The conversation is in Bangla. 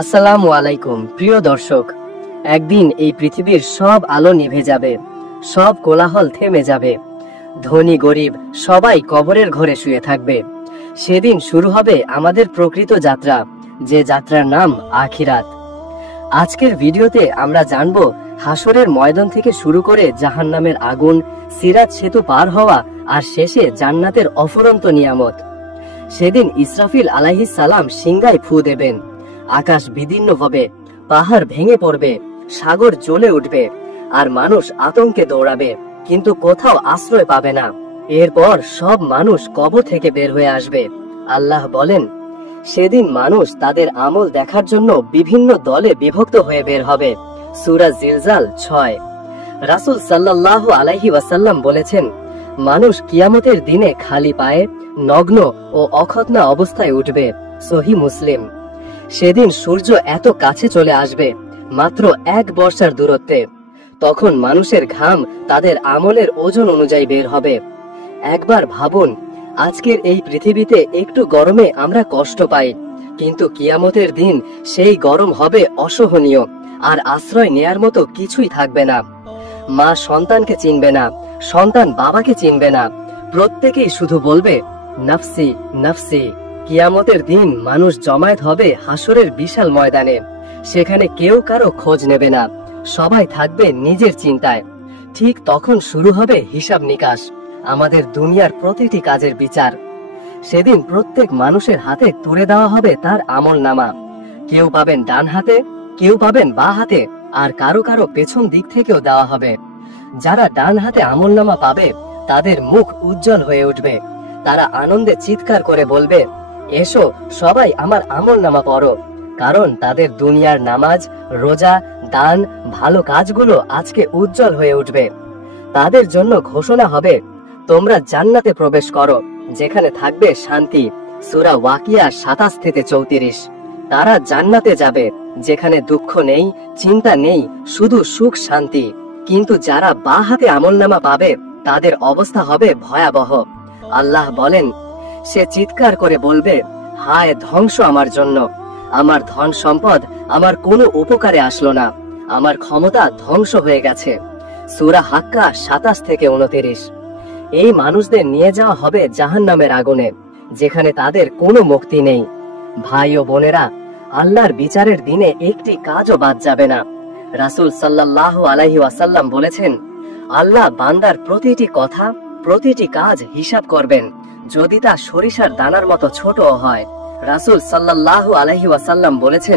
আসসালামু আলাইকুম প্রিয় দর্শক। একদিন এই পৃথিবীর সব আলো নিভে যাবে, সব কোলাহল থেমে যাবে, ধনী গরিব সবাই কবরের ঘরে শুয়ে থাকবে। সেদিন শুরু হবে আমাদের প্রকৃত যাত্রা, যে যাত্রার নাম আখিরাত। আজকের ভিডিওতে আমরা জানব হাসরের ময়দান থেকে শুরু করে জাহান্নামের আগুন, সিরাত সেতু পার হওয়া, আর শেষে জান্নাতের অফুরন্ত নিয়ামত। সেদিন ইসরাফিল আলাইহিস সালাম সিংহায় ফু দেবেন, আকাশ বিদীর্ণ হবে, পাহাড় ভেঙে পড়বে, সাগর জ্বলে উঠবে, আর মানুষ আতঙ্কে দৌড়াবে, কিন্তু কোথাও আশ্রয় পাবে না। এরপর সব মানুষ কবর থেকে বের হয়ে আসবে। আল্লাহ বলেন, সেদিন মানুষ তাদের আমল দেখার জন্য বিভিন্ন দলে বিভক্ত হয়ে বের হবে। সূরা জিলজাল 6। রাসূল সাল্লাল্লাহু আলাইহি ওয়াসাল্লাম বলেছেন, মানুষ কিয়ামতের দিনে খালি পায়ে, নগ্ন ও অখতনা অবস্থায় উঠবে। সহিহ মুসলিম। সেদিন সূর্য এত কাছে চলে আসবে, মাত্র 1 বর্ষার দূরত্বে। তখন মানুষের ঘাম তাদের আমলের ওজন অনুযায়ী বের হবে। একবার ভাবুন, আজকের এই পৃথিবীতে একটু গরমে আমরা কষ্ট পাই, কিন্তু কিয়ামতের দিন সেই গরম হবে অসহনীয়, আর আশ্রয় নেয়ার মতো কিছুই থাকবে না। মা সন্তানকে চিনবে না, সন্তান বাবাকে চিনবে না, প্রত্যেকেই শুধু বলবে নাফসি নাফসি। কিয়ামতের দিন মানুষ জমায়েত হবে হাসরের বিশাল ময়দানে। সেখানে কেউ কারো খোঁজ নেবে না, সবাই থাকবে নিজের চিন্তায়। ঠিক তখন শুরু হবে হিসাব নিকাশ, আমাদের দুনিয়ার প্রতিটি কাজের বিচার। সেদিন প্রত্যেক মানুষের হাতে তুলে দেওয়া হবে তার আমল নামা। কেউ পাবেন ডান হাতে, কেউ পাবেন বাঁ হাতে, আর কারো কারো পেছন দিক থেকেও দেওয়া হবে। যারা ডান হাতে আমল নামা পাবে তাদের মুখ উজ্জ্বল হয়ে উঠবে। তারা আনন্দে চিৎকার করে বলবে, এসো সবাই আমার আমল নামা পড়ো। কারণ তাদের দুনিয়ার নামাজ, রোজা, দান, ভালো কাজগুলো আজকে উজ্জ্বল হয়ে উঠবে। তাদের জন্য ঘোষণা হবে, তোমরা জান্নাতে প্রবেশ করো, যেখানে থাকবে শান্তি। সূরা ওয়াকিয়া 27 থেকে 34। তারা জান্নাতে যাবে যেখানে দুঃখ নেই, চিন্তা নেই, শুধু সুখ শান্তি। কিন্তু যারা বাঁ হাতে আমলনামা পাবে তাদের অবস্থা হবে ভয়াবহ। আল্লাহ বলেন, সে চিৎকার করে বলবে, হায় ধ্বংস আমার জন্য, আমার ধন সম্পদ আমার কোনো উপকারে আসলো না, আমার ক্ষমতা ধ্বংস হয়ে গেছে। সূরা হাক্কা 27 থেকে 29। এই মানুষদের নিয়ে যাওয়া হবে জাহান্নামের আগুনে, যেখানে তাদের কোনো মুক্তি নেই। ভাই ও বোনেরা, আল্লাহর বিচারের দিনে একটি কাজও বাদ যাবে না। রাসূল সাল্লাল্লাহু আলাইহি ওয়াসাল্লাম বলেছেন, আল্লাহ বান্দার প্রতিটি কথা, প্রতিটি কাজ হিসাব করবেন, যদি তা সরিষার দানার মতো ছোটও হয়। রাসূল সাল্লাল্লাহু আলাইহি ওয়াসাল্লাম বলেছেন,